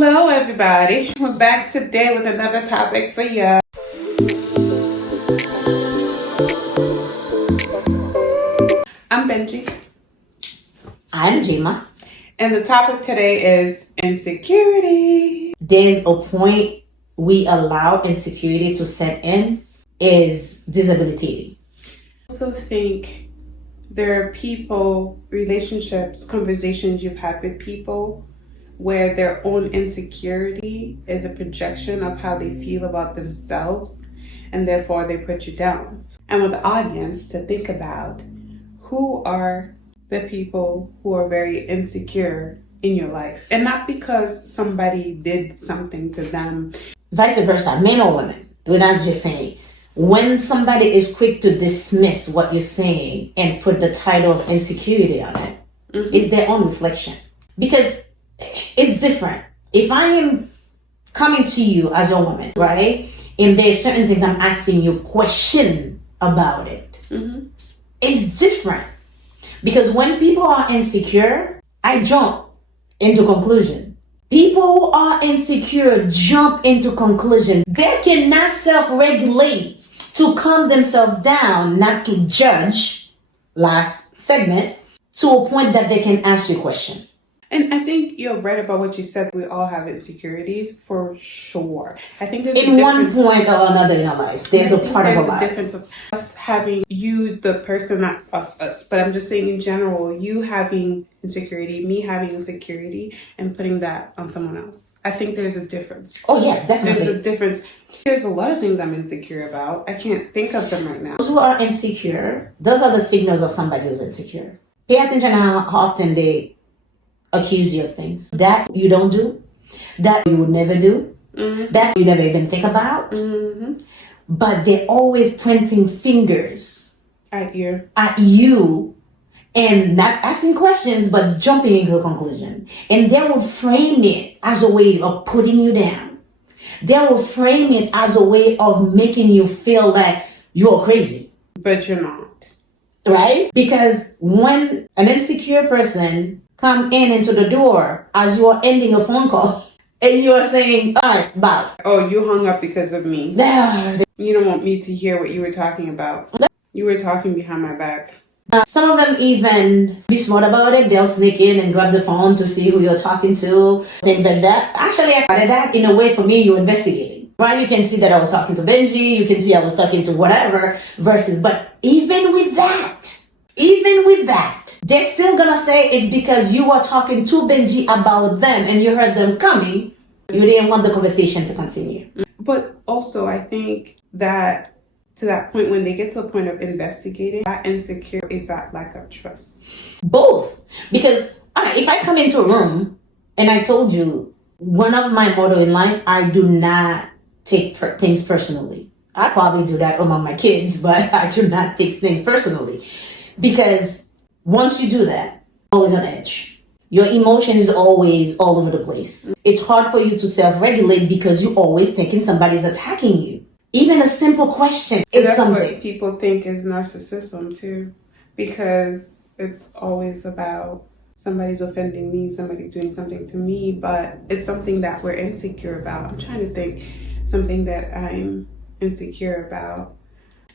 Hello, everybody. We're back today with another topic for you. I'm Benji. I'm Jima. And the topic today is insecurity. There's a point we allow insecurity to set in is disabilitating. I also think there are people, relationships, conversations you've had with people where their own insecurity is a projection of how they feel about themselves, and therefore they put you down. And with the audience to think about who are the people who are very insecure in your life, and not because somebody did something to them. Vice versa, men or women. We're not just saying. When somebody is quick to dismiss what you're saying and put the title of insecurity on it, it's their own reflection. Because it's different. If I am coming to you as a woman, right, and there's certain things I'm asking you question about it, it's different. Because when people are insecure, I jump into conclusion. People who are insecure jump into conclusion. They cannot self-regulate to calm themselves down, not to judge, last segment, to a point that they can ask you a question. And I think you're right about what you said. We all have insecurities for sure. I think there's in one point or another in our lives, there's a part of our lives. There's a difference of us having you, the person, not us, but I'm just saying in general, you having insecurity, me having insecurity, and putting that on someone else. I think there's a difference. Oh yeah, definitely. There's a difference. There's a lot of things I'm insecure about. I can't think of them right now. Those who are insecure, those are the signals of somebody who's insecure. Pay attention how often they accuse you of things that you don't do, that you would never do, that you never even think about. But they're always pointing fingers at you and not asking questions, but jumping into a conclusion. And they will frame it as a way of putting you down. They will frame it as a way of making you feel that you're crazy. But you're not. Right? Because when an insecure person come into the door as you are ending a phone call and you are saying, all right, bye. Oh, you hung up because of me. You don't want me to hear what you were talking about. You were talking behind my back. Some of them even be smart about it. They'll sneak in and grab the phone to see who you're talking to, things like that. Actually, I started that in a way for me, you're investigating. Right? You can see that I was talking to Benji. You can see I was talking to whatever versus, but even with that, they're still gonna say it's because you were talking to Benji about them and you heard them coming. You didn't want the conversation to continue. But also, I think that to that point, when they get to the point of investigating, that insecure is that lack of trust. Both. Because if I come into a room and I told you one of my motto in life, I do not take things personally. I probably do that among my kids, but I do not take things personally. Because once you do that, always on edge. Your emotion is always all over the place. It's hard for you to self-regulate because you're always thinking somebody's attacking you. Even a simple question is something. That's what people think is narcissism too. Because it's always about somebody's offending me, somebody's doing something to me, but it's something that we're insecure about. I'm trying to think something that I'm insecure about.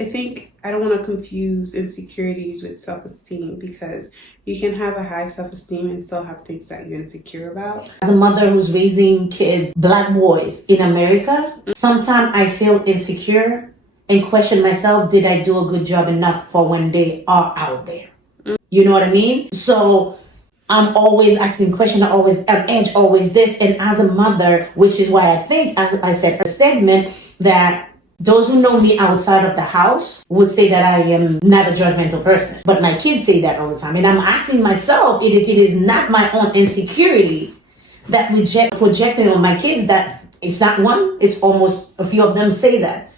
I think I don't want to confuse insecurities with self-esteem, because you can have a high self-esteem and still have things that you're insecure about. As a mother who's raising kids, black boys in America, sometimes I feel insecure and question myself, did I do a good job enough for when they are out there? You know what I mean? So I'm always asking questions, always at edge, always this. And as a mother, which is why I think, as I said, a segment that those who know me outside of the house would say that I am not a judgmental person. But my kids say that all the time. And I'm asking myself if it is not my own insecurity that projecting on my kids, that it's not one, it's almost a few of them say that.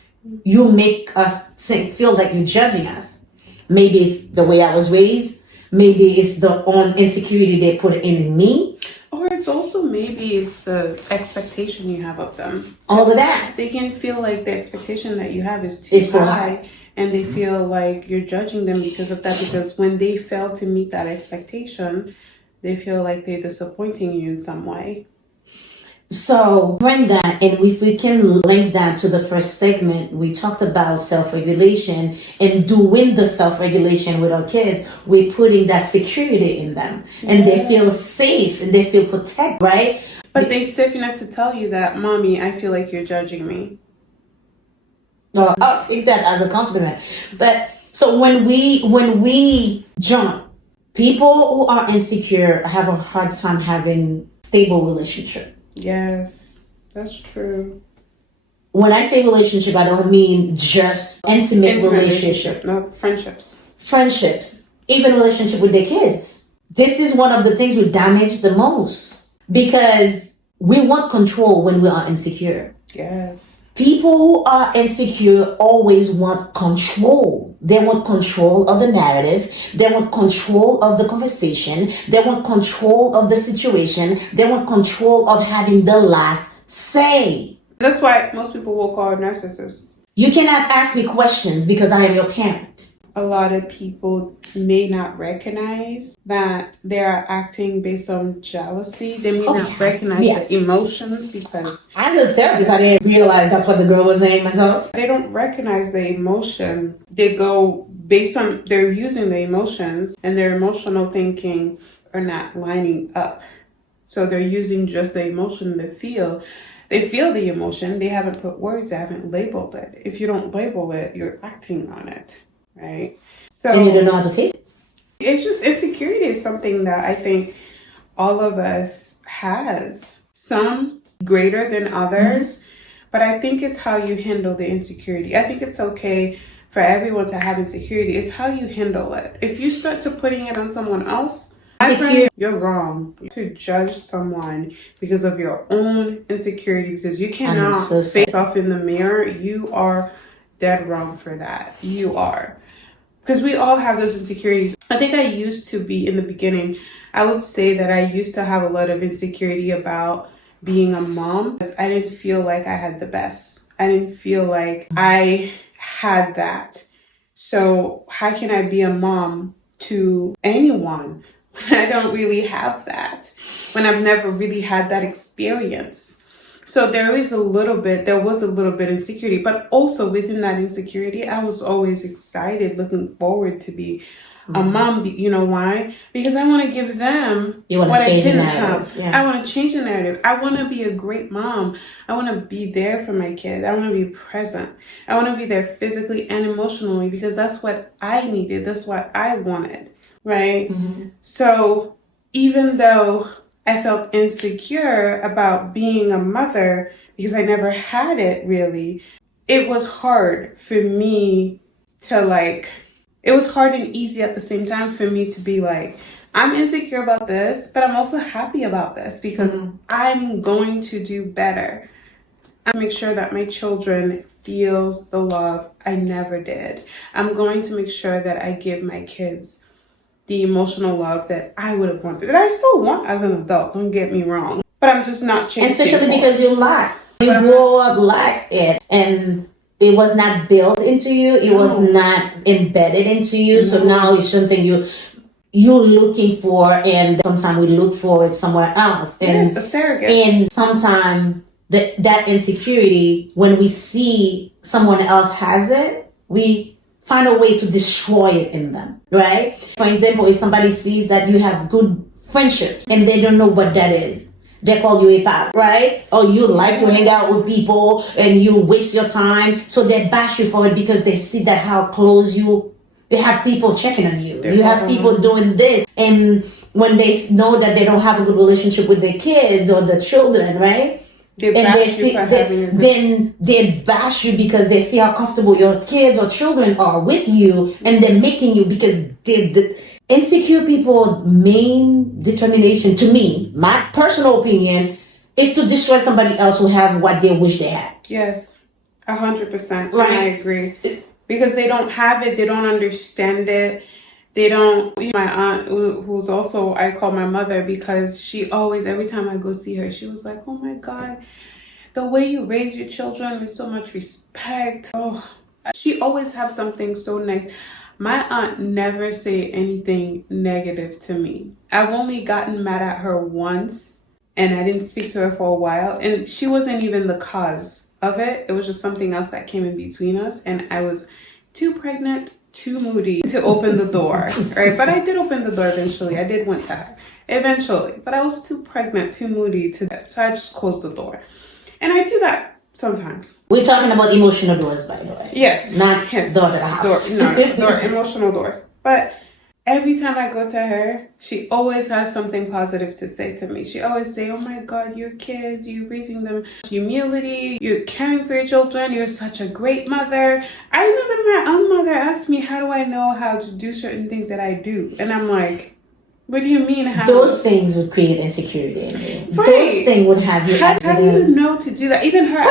You make us feel that you're judging us. Maybe it's the way I was raised. Maybe it's the own insecurity they put in me. Or it's also maybe it's the expectation you have of them. All of that. They can feel like the expectation that you have is too high. And they feel like you're judging them because of that. Because when they fail to meet that expectation, they feel like they're disappointing you in some way. So bring that, and if we can link that to the first segment, we talked about self-regulation and doing the self-regulation with our kids, we're putting that security in them and they feel safe and they feel protected, right? But they safe enough to tell you that, Mommy, I feel like you're judging me. No, I'll take that as a compliment. But so when we jump, people who are insecure have a hard time having stable relationship. Yes, that's true. When I say relationship, I don't mean just intimate relationship. No, friendships. Friendships, even relationship with their kids. This is one of the things we damage the most because we want control when we are insecure. Yes. People who are insecure always want control. They want control of the narrative. They want control of the conversation. They want control of the situation. They want control of having the last say. That's why most people will call it narcissists. You cannot ask me questions because I am your parent. A lot of people may not recognize that they are acting based on jealousy. They may not recognize the emotions because... As a therapist, I didn't realize that's what the girl was saying myself. They don't recognize the emotion. They go based on... They're using the emotions and their emotional thinking are not lining up. So they're using just the emotion they feel. They feel the emotion. They haven't put words. They haven't labeled it. If you don't label it, you're acting on it. Right? So and you don't know how to face it. It's just insecurity is something that I think all of us has. Some greater than others, but I think it's how you handle the insecurity. I think it's okay for everyone to have insecurity. It's how you handle it. If you start to putting it on someone else, you're wrong to judge someone because of your own insecurity, because you cannot face off in the mirror. You are dead wrong for that. You are. Because we all have those insecurities. I think I used to be, in the beginning, I would say that I used to have a lot of insecurity about being a mom. I didn't feel like I had the best. I didn't feel like I had that. So how can I be a mom to anyone when I don't really have that? When I've never really had that experience? So there was a little bit insecurity, but also within that insecurity, I was always excited, looking forward to be a mom. You know why? Because I want to give them what I didn't have. Yeah. I want to change the narrative. I want to be a great mom. I want to be there for my kids. I want to be present. I want to be there physically and emotionally because that's what I needed. That's what I wanted, right? Mm-hmm. So even though I felt insecure about being a mother because I never had it really, it was hard for me to it was hard and easy at the same time for me to be like, I'm insecure about this, but I'm also happy about this because I'm going to do better. I make sure that my children feels the love I never did. I'm going to make sure that I give my kids the emotional love that I would have wanted. And I still want as an adult, don't get me wrong. But I'm just not changing. Especially because you lack. You grew up lack it. And it was not built into you. It was not embedded into you. So now it's something you're looking for, and sometimes we look for it somewhere else. And, yes, a surrogate. And sometimes that insecurity, when we see someone else has it, we find a way to destroy it in them, right? For example, if somebody sees that you have good friendships and they don't know what that is, they call you a pal, right? Or you like to hang out with people and you waste your time. So they bash you for it because they see that how close you have people checking on you. You have people doing this. And when they know that they don't have a good relationship with their kids or the children, right? Then they bash you because they see how comfortable your kids or children are with you, and they're making you because the insecure people main determination, to me, my personal opinion, is to destroy somebody else who have what they wish they had. Yes, 100%. Right. I agree. Because they don't have it, they don't understand it. They don't. My aunt, who's also, I call my mother, because she always, every time I go see her, she was like, oh my God, the way you raise your children with so much respect. Oh, she always have something so nice. My aunt never say anything negative to me. I've only gotten mad at her once, and I didn't speak to her for a while, and she wasn't even the cause of it. It was just something else that came in between us, and I was too pregnant, too moody to open the door, right? But I did open the door eventually. I did went to her eventually, but I was too pregnant, too moody so I just closed the door. And I do that sometimes. We're talking about emotional doors, by the way. Yes. Not yes. door to the house. Emotional doors. But every time I go to her, she always has something positive to say to me. She always say, oh my God, your kids, you're raising them humility, you're caring for your children, you're such a great mother. I remember my own mother asked me, how do I know how to do certain things that I do? And I'm like, what do you mean? How? Those things would create insecurity in you. Right. Those things would have you. How do you know to do that? Even her,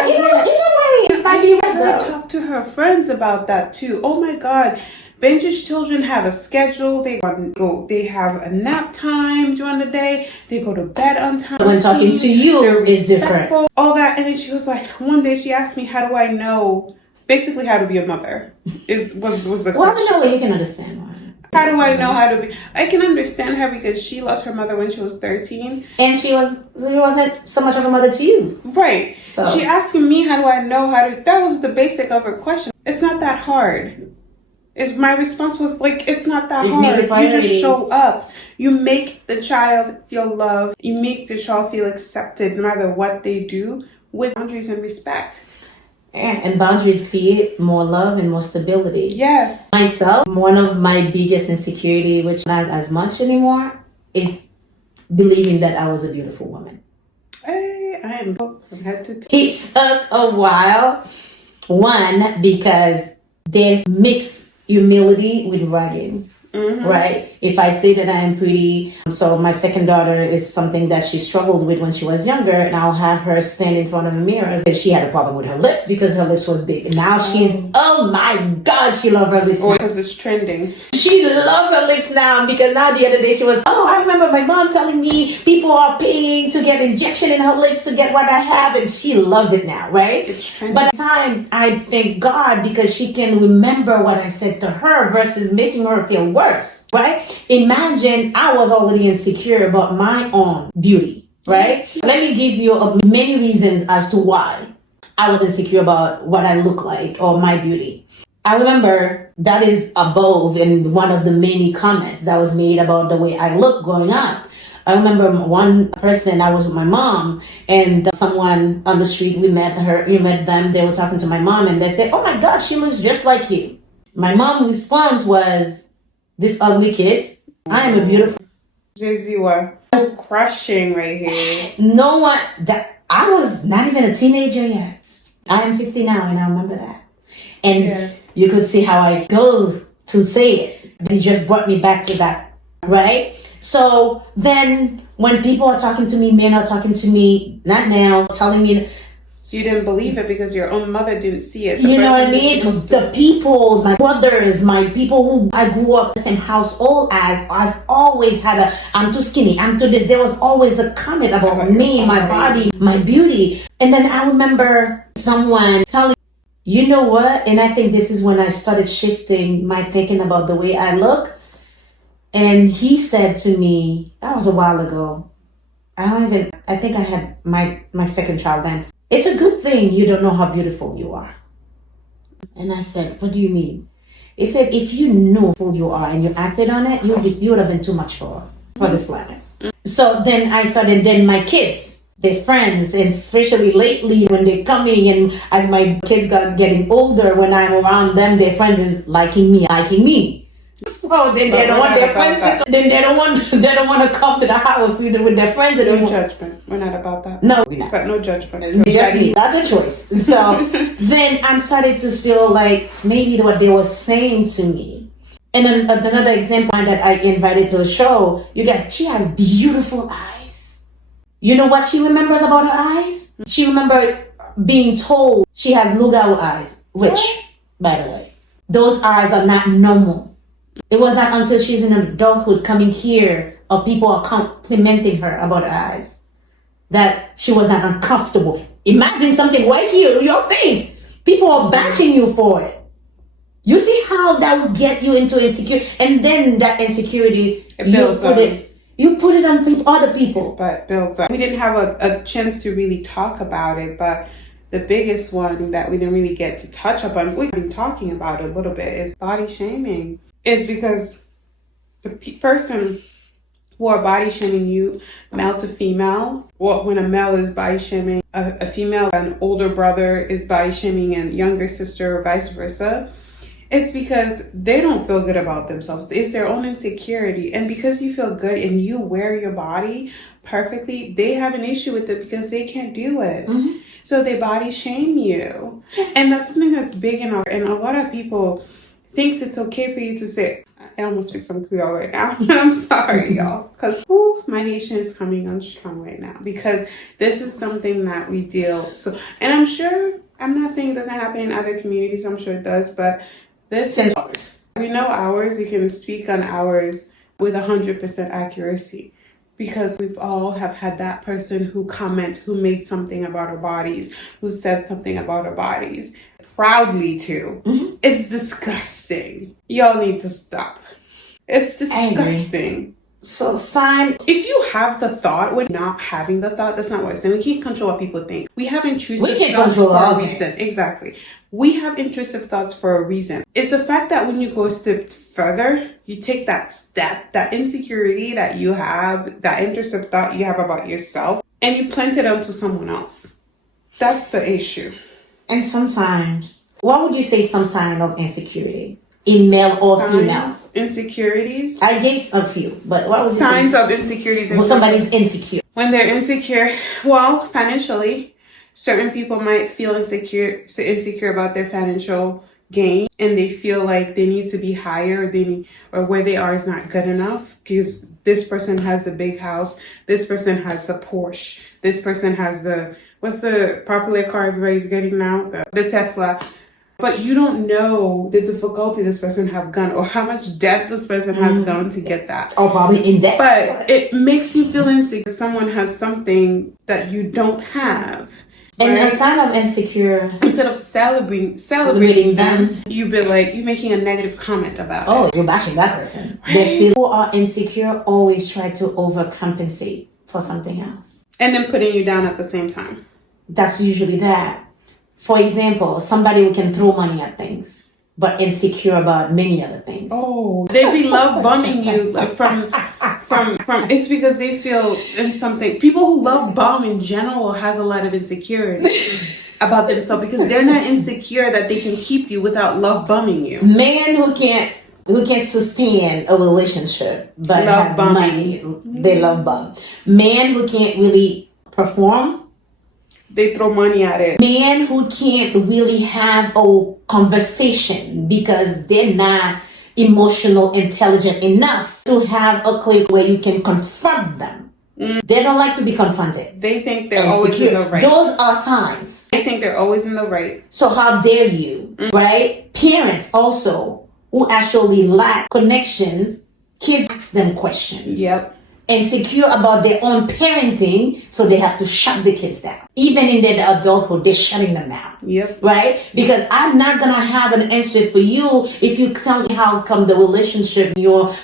But I talk to her friends about that too. Oh my God. Benji's children have a schedule. They go. They have a nap time during the day. They go to bed on time. When talking to you is different. All that, and then she was like, one day she asked me, "How do I know?" Basically, how to be a mother was the question. Well, in a way, you can understand why. How do I know how to be? I can understand her because she lost her mother when she was 13, and she wasn't so much of a mother to you, right? So she asking me, "How do I know how to?" That was the basic of her question. It's not that hard. My response was like, it's not that hard. You just show up. You make the child feel loved. You make the child feel accepted no matter what they do, with boundaries and respect. And boundaries create more love and more stability. Yes. Myself, one of my biggest insecurity, which not as much anymore, is believing that I was a beautiful woman. I am from head to toe. It took a while. One, because they mix humility with bragging, right? If I say that I am pretty, so my second daughter is something that she struggled with when she was younger, and I'll have her stand in front of a mirror, and she had a problem with her lips because her lips was big. And now she's, oh my God, she loves her lips. Because it's trending. She loves her lips now because now the other day she was, oh, I remember my mom telling me people are paying to get injection in her lips to get what I have, and she loves it now, right? It's trending. But at the time, I thank God because she can remember what I said to her versus making her feel worse, right? Imagine I was already insecure about my own beauty, right? Let me give you many reasons as to why I was insecure about what I look like or my beauty. I remember that is above in one of the many comments that was made about the way I look growing up. I remember one person, I was with my mom, and someone on the street, we met them, they were talking to my mom, and they said, oh my God, she looks just like you. My mom's response was, this ugly kid, I am a beautiful... Jay-Z, what? Crushing right here. No one, I was not even a teenager yet. I am 50 now, and I remember that. And you could see how I go to say it. It just brought me back to that, right? So then when people are talking to me, men are talking to me, not now, telling me... You didn't believe it because your own mother didn't see it. You know what I mean? The people, my brothers, my people who I grew up in the same household as, I've always had I'm too skinny, I'm too this. There was always a comment about me, my body, my beauty. And then I remember someone telling, you know what? And I think this is when I started shifting my thinking about the way I look. And he said to me, that was a while ago. I think I had my second child then. It's a good thing you don't know how beautiful you are. And I said, what do you mean? He said, if you knew who you are and you acted on it, you would have been too much for this planet. So then I started, my kids, their friends, and especially lately when they're coming, and as my kids got getting older, when I'm around them, their friends is liking me. So then they don't want their friends to come. Then they don't want to come to the house with their friends. No judgment. We're not about that. No, we're not. But no judgment. Just me. That's a choice. So then I'm starting to feel like maybe what they were saying to me. And then another example that I invited to a show, you guys, she has beautiful eyes. You know what she remembers about her eyes? She remembered being told she has lugao eyes, which, by the way, those eyes are not normal. It was not until she's in adulthood coming here or people are complimenting her about her eyes that she was not uncomfortable. Imagine something right here in your face. People are bashing you for it. You see how that would get you into insecurity, and then that insecurity, You put it on other people. But builds up. We didn't have a chance to really talk about it, but the biggest one that we didn't really get to touch upon, we've been talking about it a little bit, is body shaming. It's because the person who are body shaming you, male to female, or when a male is body shaming a female, an older brother is body shaming a younger sister, or vice versa, it's because they don't feel good about themselves. It's their own insecurity. And because you feel good and you wear your body perfectly, they have an issue with it because they can't do it. Mm-hmm. So they body shame you. And that's something that's big enough. And a lot of people thinks it's okay for you to say, I almost speak some Creole right now. I'm sorry, y'all. Because my nation is coming on strong right now. Because this is something that we deal. And I'm sure, I'm not saying it doesn't happen in other communities. I'm sure it does. But this is ours. We know ours. We can speak on ours with 100% accuracy. Because we've all have had that person who made something about our bodies, who said something about our bodies, proudly too. Mm-hmm. It's disgusting. Y'all need to stop. It's disgusting. So if you have the thought, we're not having the thought, that's not what I'm saying. We can't control what people think. We have intrusive thoughts for a reason. Exactly. We have intrusive thoughts for a reason. It's the fact that when you go a step further, you take that step, that insecurity that you have, that intrusive thought you have about yourself, and you plant it onto someone else. That's the issue. And sometimes, what would you say some sign of insecurity? In male or female? Insecurities? I gave a few, but what would you say? Signs of insecurities. Well, somebody's insecure. When they're insecure, well, financially, certain people might feel insecure about their financial gain, and they feel like they need to be higher, or where they are is not good enough because this person has a big house, this person has a Porsche, this person has what's the popular car everybody's getting now? The Tesla. But you don't know the difficulty this person have gone or how much debt this person has gone to get that. Or probably in debt. But it makes you feel insecure. Someone has something that you don't have. And right? A sign of insecure. Instead of celebrating them, you be like, you're making a negative comment about it. Oh, you're bashing that person. Right? The people who are insecure always try to overcompensate for something else. And then putting you down at the same time. That's usually that. For example, somebody who can throw money at things, but insecure about many other things. Oh, they be love bombing you from. It's because they feel in something. People who love bomb in general has a lot of insecurity about themselves because they're not insecure that they can keep you without love bombing you. Men who can't sustain a relationship but love have money, they love bomb. Men who can't really perform. They throw money at it. Men who can't really have a conversation because they're not emotional, intelligent enough to have a clip where you can confront them. They don't like to be confronted. They think they're always in the right. Those are signs. They think they're always in the right. So how dare you, right? Parents also who actually lack connections, kids ask them questions. Yep. Insecure about their own parenting, so they have to shut the kids down. Even in their adulthood, they're shutting them down. Yep. Right? Because I'm not gonna have an answer for you if you tell me how come the relationship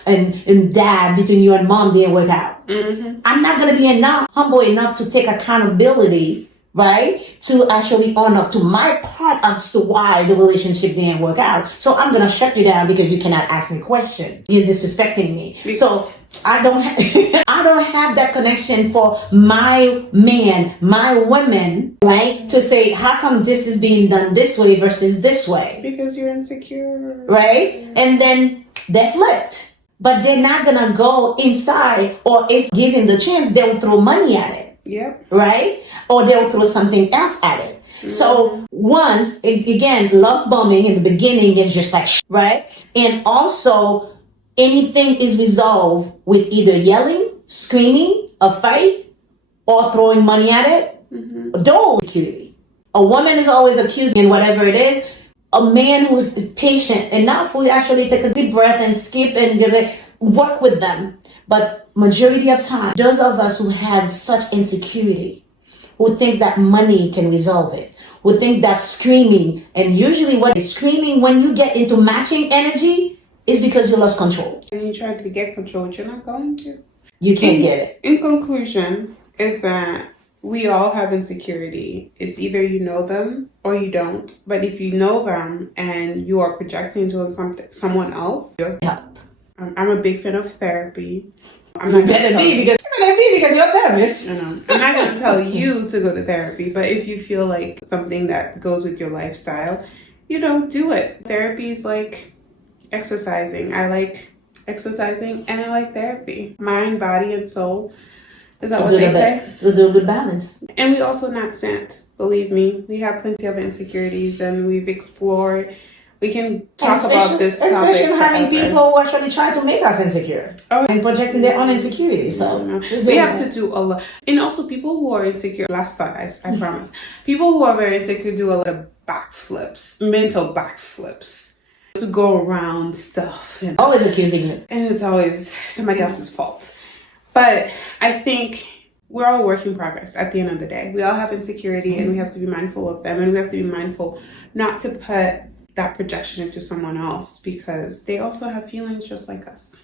and dad between you and mom didn't work out. Mm-hmm. I'm not gonna be humble enough to take accountability, right? To actually own up to my part as to why the relationship didn't work out. So I'm gonna shut you down because you cannot ask me questions. You're disrespecting me. So I don't have that connection for my man, my women, right? To say, how come this is being done this way versus this way? Because you're insecure. Right? And then they're flipped. But they're not gonna go inside, or if given the chance, they'll throw money at it. Yep. Right? Or they'll throw something else at it. Mm-hmm. So once, again, love bombing in the beginning is just like, right? And also, anything is resolved with either yelling, screaming, a fight, or throwing money at it. Mm-hmm. Don't security. A woman is always accusing whatever it is. A man who's patient enough will actually take a deep breath and skip and work with them. But majority of time, those of us who have such insecurity, who think that money can resolve it, who think that screaming, and usually what is screaming when you get into matching energy, is because you lost control. And you try to get control, but you're not going to. you can't get it. In conclusion, is that we all have insecurity. It's either you know them or you don't. But if you know them and you are projecting to someone else, Help. I'm a big fan of therapy. You better be because you're a therapist. I'm not going to tell you to go to therapy, but if you feel like something that goes with your lifestyle, do it. Therapy is like exercising. I like exercising and I like therapy. Mind, body, and soul. Is that what they say? We'll do a good balance. And we also not sent. Believe me, we have plenty of insecurities and we've explored. We can talk about this topic especially having forever. people who actually try to make us insecure and projecting their own insecurities. So we have to do a lot. And also people who are insecure, last thought, I promise. People who are very insecure do a lot of backflips, mental backflips to go around stuff. And always accusing you. And it's always somebody else's fault. But I think we're all work in progress at the end of the day. We all have insecurity and we have to be mindful of them. And we have to be mindful not to put that projection into someone else because they also have feelings just like us.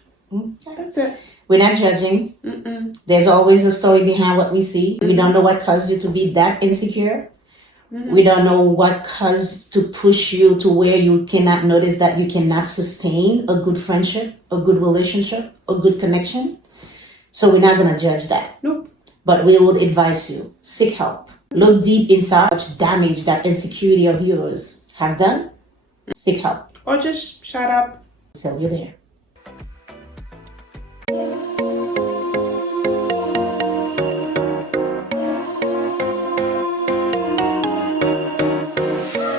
That's it. We're not judging. There's always a story behind what we see. We don't know what caused you to be that insecure. We don't know what caused to push you to where you cannot notice that you cannot sustain a good friendship, a good relationship, a good connection. So we're not going to judge that. Nope. But we would advise you, seek help. Look deep inside what damage that insecurity of yours have done. Seek help. Or just shut up. So you're there.